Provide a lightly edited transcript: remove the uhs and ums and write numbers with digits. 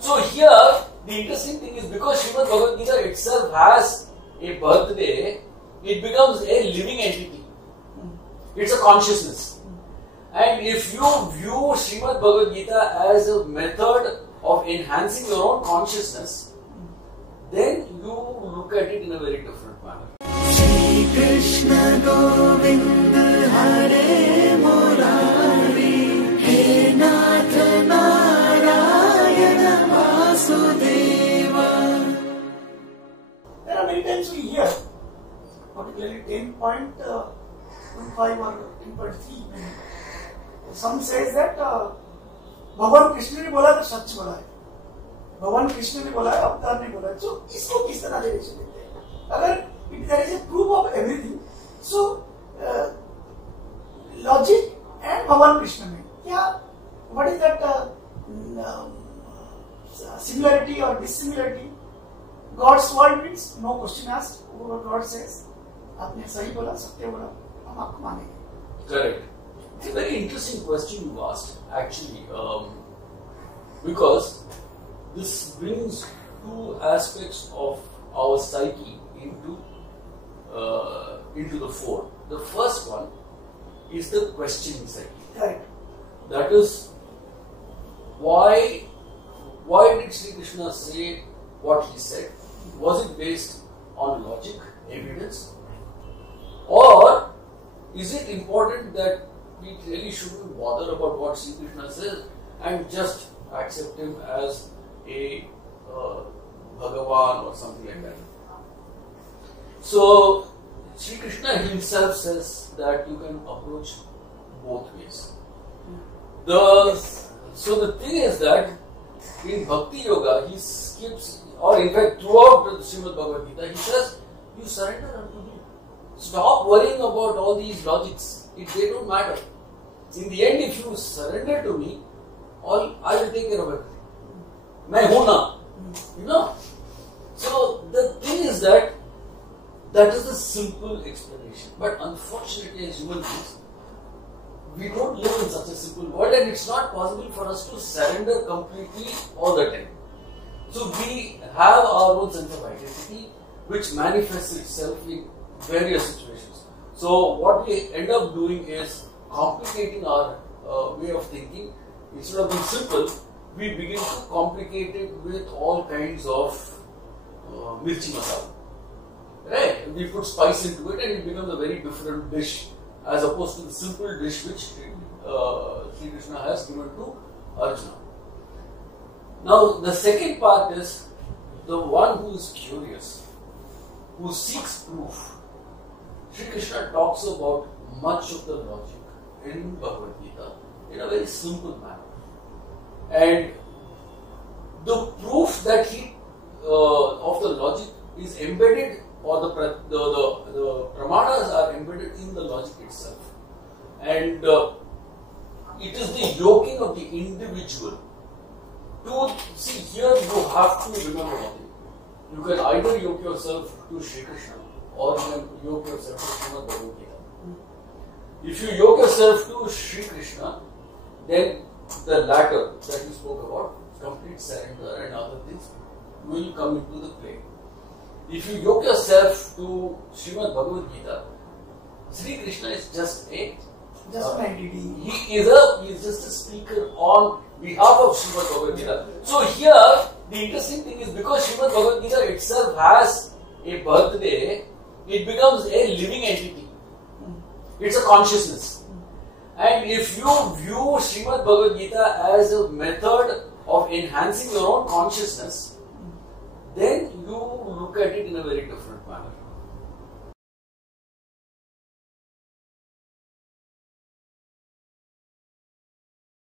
So here, the interesting thing is because Srimad-Bhagavadgita itself has a birthday, it becomes a living entity. It's a consciousness. And if you view Srimad-Bhagavadgita as a method of enhancing your own consciousness, then you look at it in a very different manner. Shri Krishna Govinda Hare Murari He Nath Narayana Vasudeva. There are many times we hear, particularly 10.15 or 10.3, some says that भगवान कृष्ण ने बोला तो सच बोला है, भगवान कृष्ण ने बोला है, अवतार ने बोला है. So इसको किस तरह रिलेशन देते हैं? अगर there is a proof of everything, so logic and भगवान कृष्ण में क्या, what is that similarity or dissimilarity? God's word means no question asked. What God says, आपने सही बोला, सत्य बोला, हम आपको मानेंगे. Correct. It's a very interesting question you asked, actually, because this brings two aspects of our psyche into the fore. The first one is the questioning psyche. Right. That is, why did Shri Krishna say what he said? Was it based on logic, evidence, or is it important that we really shouldn't bother about what Shri Krishna says and just accept him as a Bhagavan or something like that? So, Shri Krishna himself says that you can approach both ways. So the thing is that in Bhakti Yoga, he skips, or in fact throughout the Srimad-Bhagavadgita, he says, you surrender unto me. Stop worrying about all these logics. They don't matter. In the end, if you surrender to me, I will take care of everything. Main hu na. You know? So the thing is that is the simple explanation. But unfortunately, as human beings, we don't live in such a simple world, and it's not possible for us to surrender completely all the time. So we have our own sense of identity, which manifests itself in various situations. So what we end up doing is complicating our way of thinking. Instead of being simple, we begin to complicate it with all kinds of mirchi masala. Right? We put spice into it and it becomes a very different dish as opposed to the simple dish which Shri Krishna has given to Arjuna. Now the second part is the one who is curious, who seeks proof. Shri Krishna talks about much of the logic in Bhagavad Gita in a very simple manner. And the proof that of the logic is embedded, or the pramanas are embedded in the logic itself. And it is the yoking of the individual. See, here you have to remember one thing. You can either yoke yourself to Shri Krishna, or you can yoke yourself to Srimad-Bhagavadgita. If you yoke yourself to Shri Krishna, then the latter that you spoke about, complete surrender and other things, will come into the play. If you yoke yourself to Srimad-Bhagavadgita, Shri Krishna is just an entity. He is just a speaker on behalf of Srimad-Bhagavadgita. So here, the interesting thing is because Srimad-Bhagavadgita itself has a birthday, it becomes a living entity. It's a consciousness. And if you view Srimad-Bhagavadgita as a method of enhancing your own consciousness, then you look at it in a very different manner.